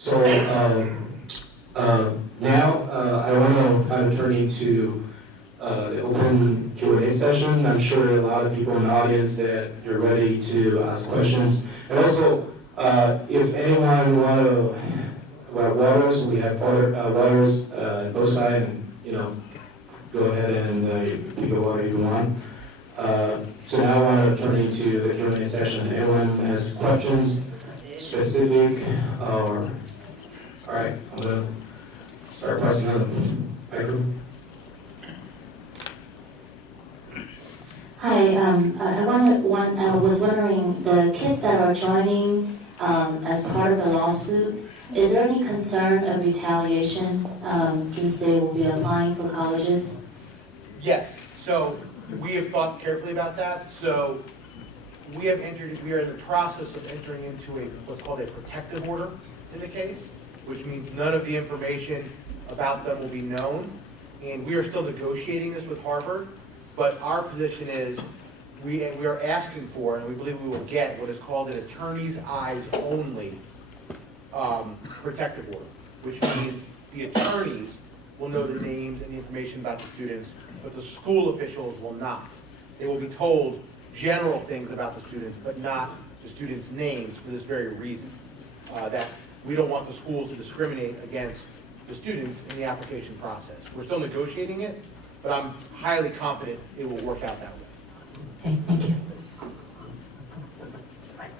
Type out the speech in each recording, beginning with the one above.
So now I want to kind of turn into the open Q&A session. I'm sure a lot of people in the audience that you're ready to ask questions. And also, if anyone want to, about waters, we have waters on both sides, and go ahead and keep the water you want. So now I want to turn into the Q&A session. Anyone has questions, specific, or, all right, I'm going to start passing on the microphone. Hi, I was wondering, the kids that are joining as part of the lawsuit, is there any concern of retaliation since they will be applying for colleges? Yes, so we have thought carefully about that. So we are in the process of entering into what's called a protective order in the case, which means none of the information about them will be known. And we are still negotiating this with Harvard, but our position is we are asking for, and we believe we will get, what is called an attorney's eyes only protective order, which means the attorneys will know the names and the information about the students, but the school officials will not. They will be told general things about the students, but not the students' names for this very reason, that we don't want the schools to discriminate against the students in the application process. We're still negotiating it, but I'm highly confident it will work out that way. Okay, thank you.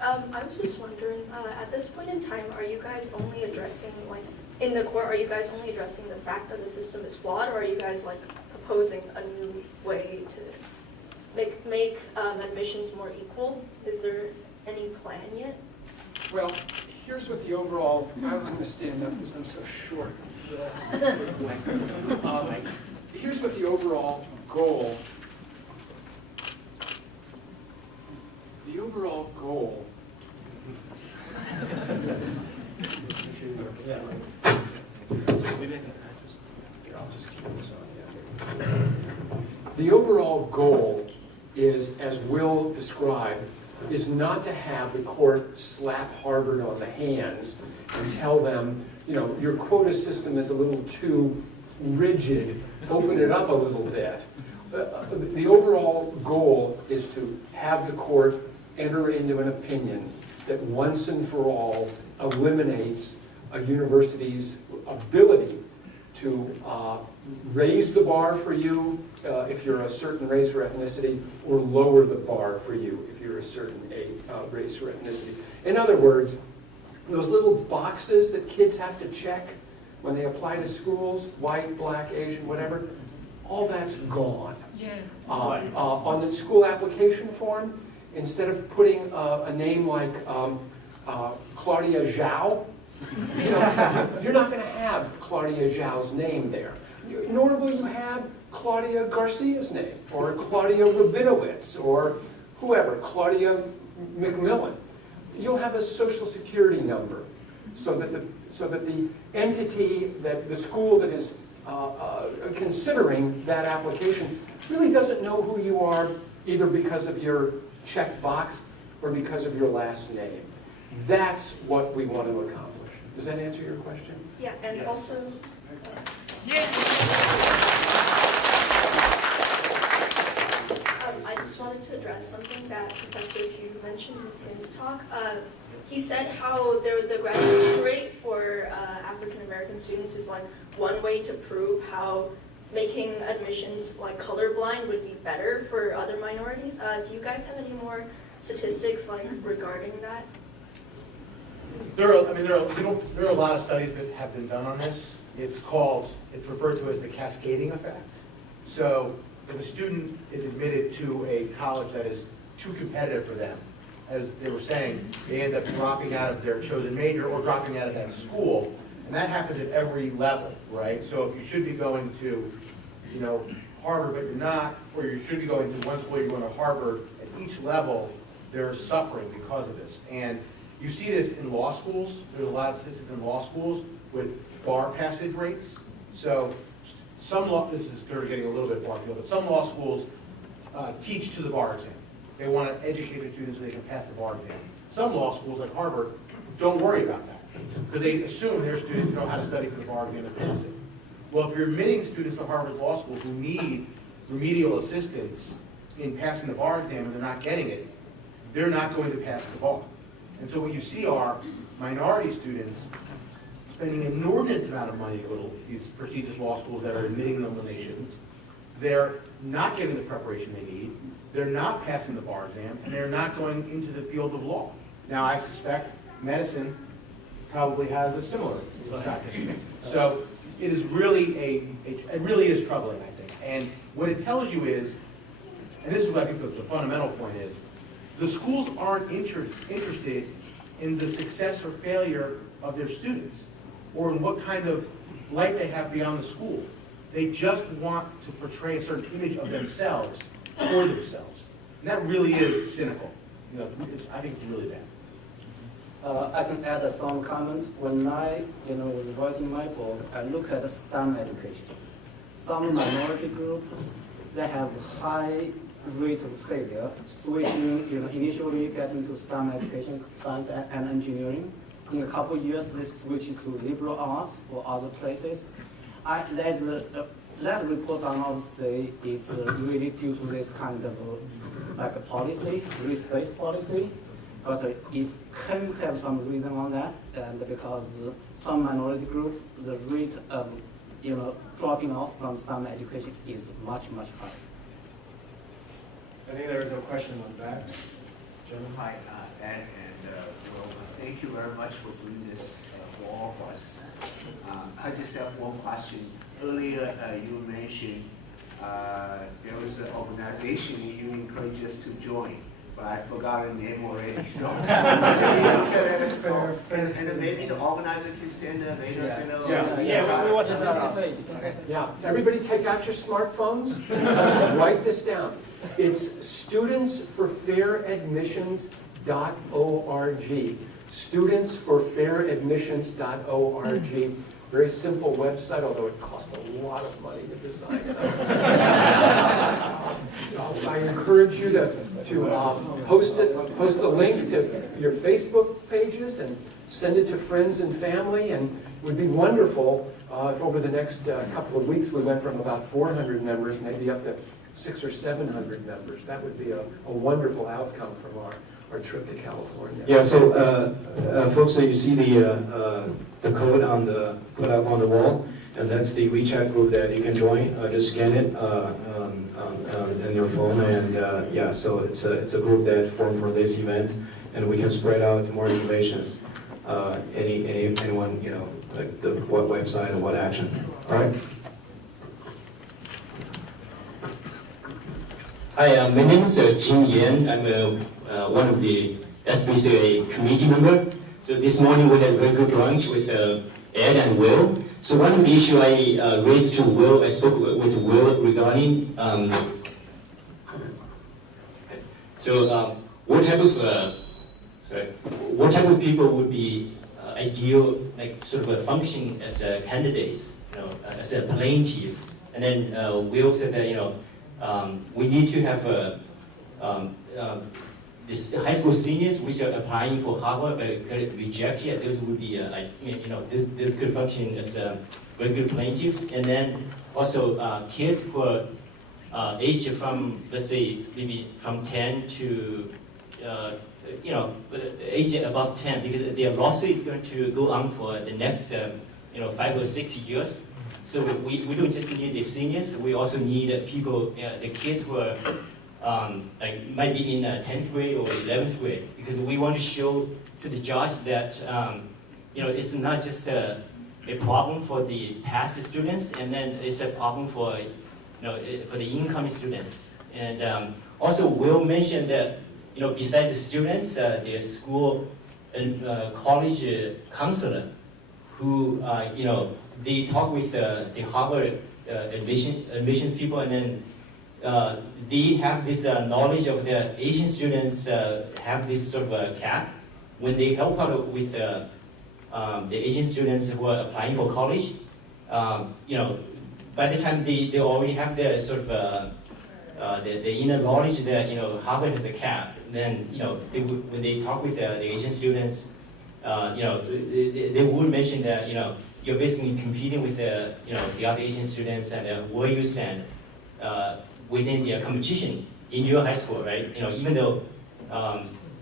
I was just wondering, at this point in time, are you guys only addressing, like, in the court, are you guys only addressing the fact that the system is flawed, or are you guys, like, proposing a new way to make admissions more equal? Is there any plan yet? Well, here's what the overall, I'm going to stand up because I'm so short. Here's what the overall goal, is, as Will described, is not to have the court slap Harvard on the hands and tell them, your quota system is a little too rigid, open it up a little bit. The overall goal is to have the court enter into an opinion that once and for all eliminates a university's ability to raise the bar for you if you're a certain race or ethnicity, or lower the bar for you if you're a certain race or ethnicity. In other words, those little boxes that kids have to check when they apply to schools, white, black, Asian, whatever, all that's gone. On the school application form, instead of putting a name like Claudia Zhao, you're not going to have Claudia Zhao's name there. Nor will you have Claudia Garcia's name, or Claudia Rabinowitz, or whoever, Claudia McMillan. You'll have a social security number, so that the entity, that the school that is considering that application really doesn't know who you are, either because of your check box or because of your last name. That's what we want to accomplish. Does that answer your question? Yeah, and Yes. also... I just wanted to address something that Professor Hugh mentioned in his talk. He said how the graduation rate for African American students is like one way to prove how making admissions like colorblind would be better for other minorities. Do you guys have any more statistics like regarding that? There are a lot of studies that have been done on this. It's referred to as the cascading effect. So if a student is admitted to a college that is too competitive for them, as they were saying, they end up dropping out of their chosen major or dropping out of that school. And that happens at every level, right? So if you should be going to, Harvard, but you're not, or you should be going to one school, you're going to Harvard, at each level, there's suffering because of this. And you see this in law schools. There's a lot of statistics in law schools with bar passage rates. So this is getting a little bit far field, but some law schools teach to the bar exam. They want to educate their students so they can pass the bar exam. Some law schools, like Harvard, don't worry about that. because they assume their students know how to study for the bar exam and pass it. Well, if you're admitting students to Harvard Law School who need remedial assistance in passing the bar exam and they're not getting it, they're not going to pass the bar. And so what you see are minority students spending an inordinate amount of money to go to these prestigious law schools that are admitting them when they shouldn't. They're not getting the preparation they need, they're not passing the bar exam, and they're not going into the field of law. Now, I suspect medicine probably has a similar effect. So it is really it really is troubling, I think. And what it tells you is, and this is what I think the fundamental point is, the schools aren't interested in the success or failure of their students, or in what kind of life they have beyond the school. They just want to portray a certain image of themselves for themselves. And that really is cynical. You know, I think it's really bad. I can add some comments. When I was writing my book, I look at STEM education. Some minority groups, they have high rate of failure, switching, initially getting to STEM education, science and engineering. In a couple of years, they switch to liberal arts or other places. That report I not say is really due to this kind of like a policy, race-based policy, but it can have some reason on that, and because some minority groups, the rate of dropping off from STEM education is much, much higher. I think there is a question on the back. John? Hi, Ed, and Will, thank you very much for doing this for all of us. I just have one question. Earlier, you mentioned there was an organization you encouraged us to join, but I forgot the name already. So and maybe the organizer can send a later. Yeah, everybody take out your smartphones. Let's write this down. It's studentsforfairadmissions.org. Studentsforfairadmissions.org. Very simple website, although it costs a lot of money to design it. I encourage you to post the link to your Facebook pages and send it to friends and family. And it would be wonderful if over the next couple of weeks we went from about 400 members maybe up to 600 or 700 members. That would be a wonderful outcome from our trip to California. Yeah, so folks, so you see the code put up on the wall, and that's the WeChat group that you can join. Just scan it on your phone, and yeah, so it's a group that formed for this event, and we can spread out more information. Anyone, like what website or what action. All right. Hi, my name is Jin Yan. I'm one of the SVCA committee member. So this morning we had a very good lunch with Ed and Will. So one of the issues I raised to Will, I spoke with Will regarding what type of people would be ideal, like sort of functioning as candidates, as a plaintiff. And then Will said that we need to have this high school seniors which are applying for Harvard but get rejected. Those would be this could function as very good plaintiffs. And then also kids who are aged from, let's say, maybe from 10 to age above 10, because their lawsuit is going to go on for the next 5 or 6 years. So we don't just need the seniors, we also need people, the kids who are might be in 10th grade or 11th grade, because we want to show to the judge that it's not just a problem for the past students, and then it's a problem for for the incoming students. And also Will mentioned that besides the students, the school and college counselor who they talk with the Harvard admissions people, and then they have this knowledge of the Asian students have this sort of a cap. When they help out with the Asian students who are applying for college, by the time they already have their sort of the inner knowledge that Harvard has a cap. Then when they talk with the Asian students, they would mention that, you're basically competing with the other Asian students and where you stand within the competition in your high school, right? Even though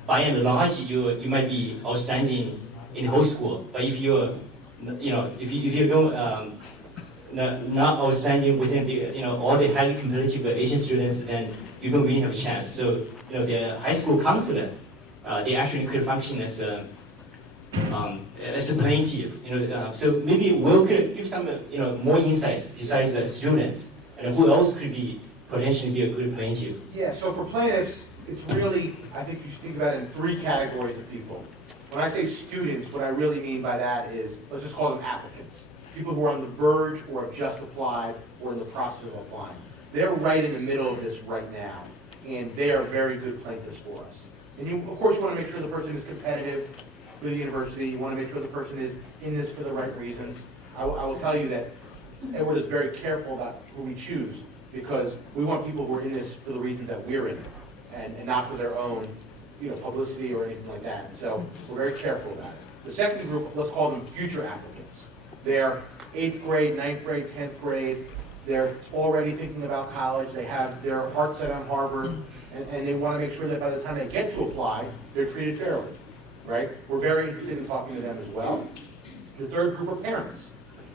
by and large you might be outstanding in the whole school, but if you're, if you don't not outstanding within the all the highly competitive Asian students, then you don't really have a chance. So the high school counselor, they actually could function as a plaintiff. So maybe Will could give some more insights besides the students, and who else could be potentially be a good plaintiff. Yeah, so for plaintiffs, it's really, I think you should think about it in 3 categories of people. When I say students, what I really mean by that is, let's just call them applicants. People who are on the verge or have just applied or in the process of applying. They're right in the middle of this right now, and they are very good plaintiffs for us. And you, of course, you want to make sure the person is competitive for the university. You want to make sure the person is in this for the right reasons. I will tell you that Edward is very careful about who we choose, because we want people who are in this for the reasons that we're in it, and not for their own publicity or anything like that. So we're very careful about it. The second group, let's call them future applicants. They're 8th grade, 9th grade, 10th grade. They're already thinking about college. They have their heart set on Harvard, and they want to make sure that by the time they get to apply, they're treated fairly, right? We're very interested in talking to them as well. The third group are parents.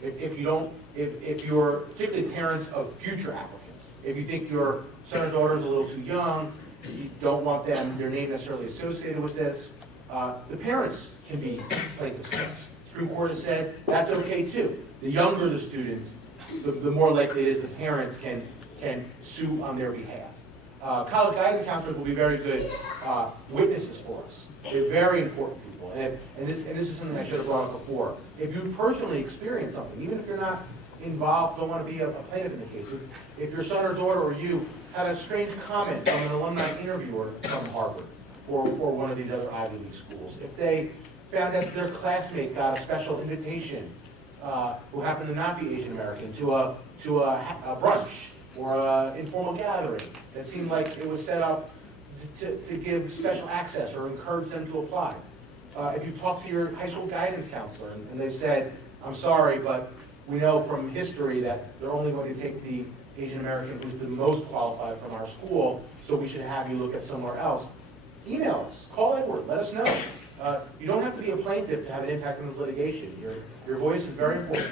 If you're particularly parents of future applicants, if you think your son or daughter is a little too young, you don't want their name necessarily associated with this, the parents can be plaintiffs. The Supreme Court has said that's okay too. The younger the student, the more likely it is the parents can sue on their behalf. College guidance counselors will be very good witnesses for us. They're very important people. And this is something I should have brought up before. If you personally experience something, even if you're not involved, don't want to be a plaintiff in the case, if your son or daughter or you had a strange comment from an alumni interviewer from Harvard or one of these other Ivy League schools, if they found that their classmate got a special invitation who happened to not be Asian American to a brunch or an informal gathering that seemed like it was set up to give special access or encourage them to apply. If you talk to your high school guidance counselor and they said, I'm sorry, but we know from history that they're only going to take the Asian American who's the most qualified from our school, so we should have you look at somewhere else. Email us, call Edward, let us know. You don't have to be a plaintiff to have an impact on this litigation. Your voice is very important.